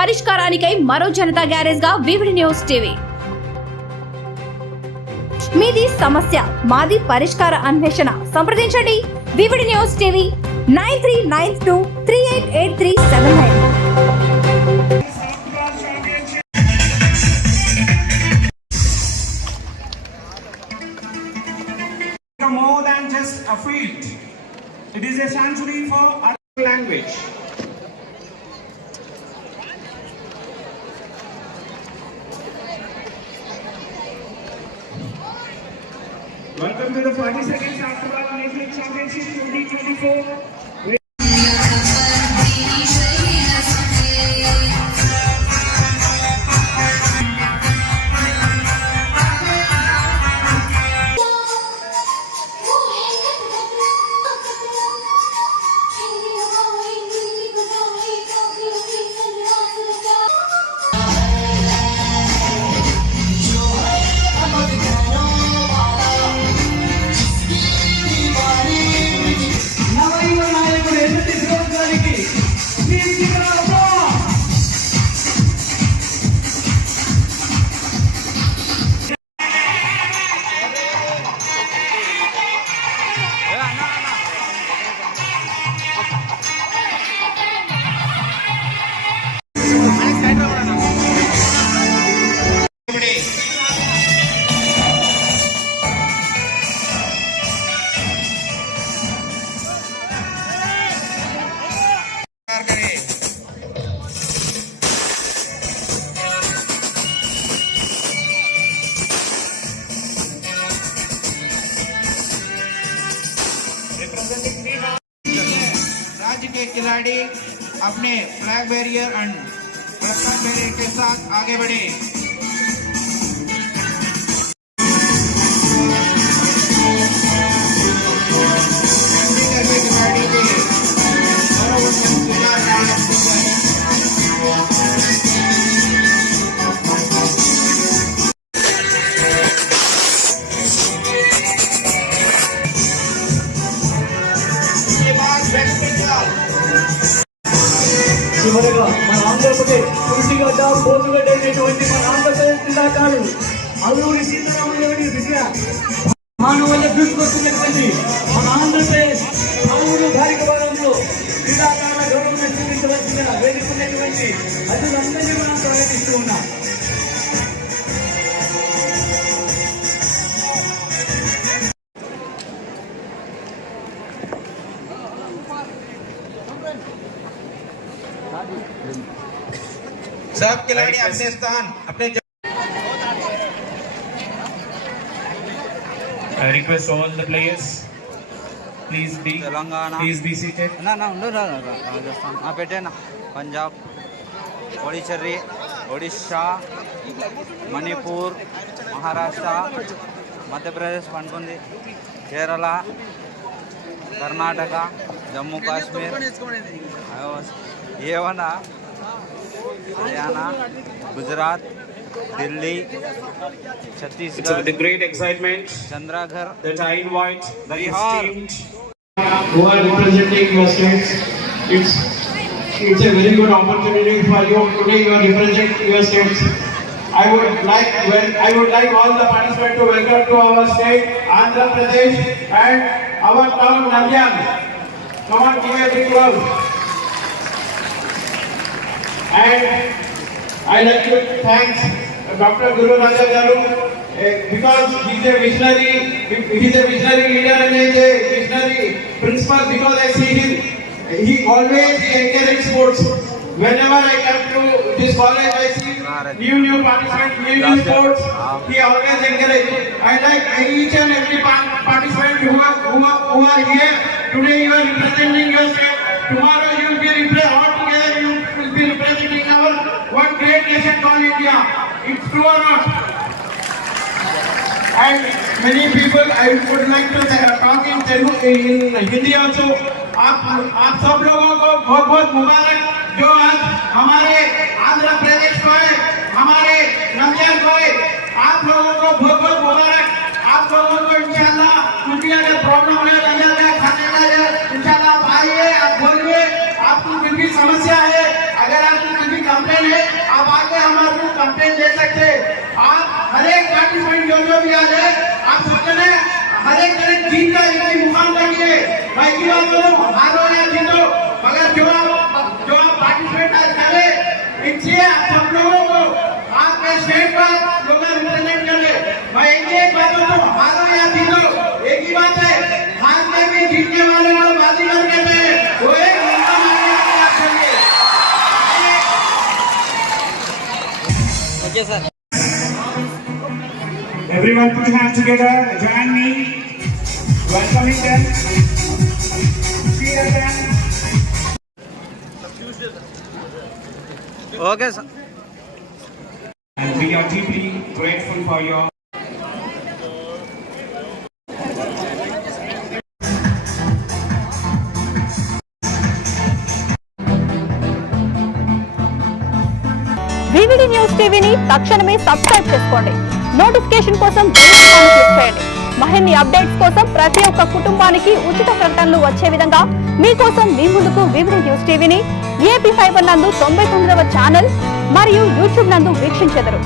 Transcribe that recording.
పరిష్కారానికై మరో జనతా గ్యారేజ్ గా VVD news TV. మీది సమస్య మాది పరిష్కార అన్వేషణ. సంప్రదించండి VVD news TV 9392388379. More than just a field, it is a sanctuary for our language. Welcome to the 42nd Shastra National Championship 2024. राज्य के खिलाड़ी अपने फ्लैग बैरियर एंड प्रस्ताव बैरियर के साथ आगे बढ़े। చివరగా మన ఆంధ్రప్రదేశ్ పురుషిగడ్డ పోతుగడ్డ అనేటువంటి మన ఆంధ్రప్రదేశ్ క్రీడాకారులు అల్లూరి సీతారామయ్య విద్య మానవుల తీసుకొచ్చినటువంటి మన ఆంధ్రప్రదేశ్ పౌరులు భారీకవరంలో క్రీడాకారుల గౌరవం చూపించవలసిన వేదికటువంటి అదులందరినీ మనం స్వాగతిస్తూ ఉన్నాం. सब खिलाड़ी अपने स्थान अपने I request all the players please be seated. Rajasthan पेटेना Punjab ओडिचर्री Odisha Manipur Maharashtra Madhya Pradesh पड़ुंदी Kerala Karnataka Jammu Kashmir ఏవన్నా Haryana Gujarat Delhi Chhattisgarh. So with the great excitement చంద్రఘర్ that I invite the esteemed who are representing your states. It's a very good opportunity for you. Today you are representing your states. I would like all the participants to welcome to our state Andhra Pradesh and our town Nandyal. Come on, give a big applause. And I like to thank Dr. Guru Raja Garu because he's a visionary leader and he's a visionary principal. Because I see him, he always encourages sports. Whenever I come to this college, I see new participants, new sports. He always encourages. I like each and every participant who are here today. You are representing your state. Tomorrow you will be all together. You will be representing our one great nation called India. It's true or not? And many people, I would like to talk in Telugu, in Hindi also. आप सब लोगों को बहुत बहुत मुबारक जो आज हमारे आंध्र प्रदेश को है, हमारे नंदियाल को है। आप लोगों को बहुत बहुत मुबारक। आप लोगों को इंशाल्लाह कुछ भी अगर प्रॉब्लम है नंदियाल में खाने का है इंशाल्लाह आप आइए, आप बोलिए। आपको कुछ भी समस्या है, अगर आपको कुछ भी कंप्लेंट कंप्लेन है, आप आके हमारे को कंप्लेन दे सकते हैं। आप हर एक पार्टिसिपेंट जो भी आ जाए, आप सबने हर एक टीम का एक ही मुकाम रखिए। भाई की बात बोलो, हारो या जीतो, मगर जो आप पार्टिसिपेट करे, इनसे सब लोगों को आपके स्टेट का लोग रिप्रेजेंट करे। भाई एक बात बोलो, हारो या जीतो, एक ही बात है, हार में भी जीतने वाले को बाजीगर कहते हैं। वो एक मौका मांगे आप चाहिए। Okay sir. Everyone put your hands together, join me, welcoming them, cheer them. Okay sir. And we are deeply grateful for your VVD news టీవీని తక్షణమే సబ్స్క్రైబ్ చేసుకోండి. నోటిఫికేషన్ కోసం బెల్ ఐకాన్ క్లిక్ చేయండి. మరిన్ని అప్డేట్స్ కోసం ప్రతి ఒక్క కుటుంబానికి ఉచిత ప్రకటనలు వచ్చే విధంగా మీకోసం మీ ముందుకు వివిడి న్యూస్ టీవీని ఏపీ ఫైబర్ నందు 99వ ఛానల్ మరియు యూట్యూబ్ నందు వీక్షించెదరు.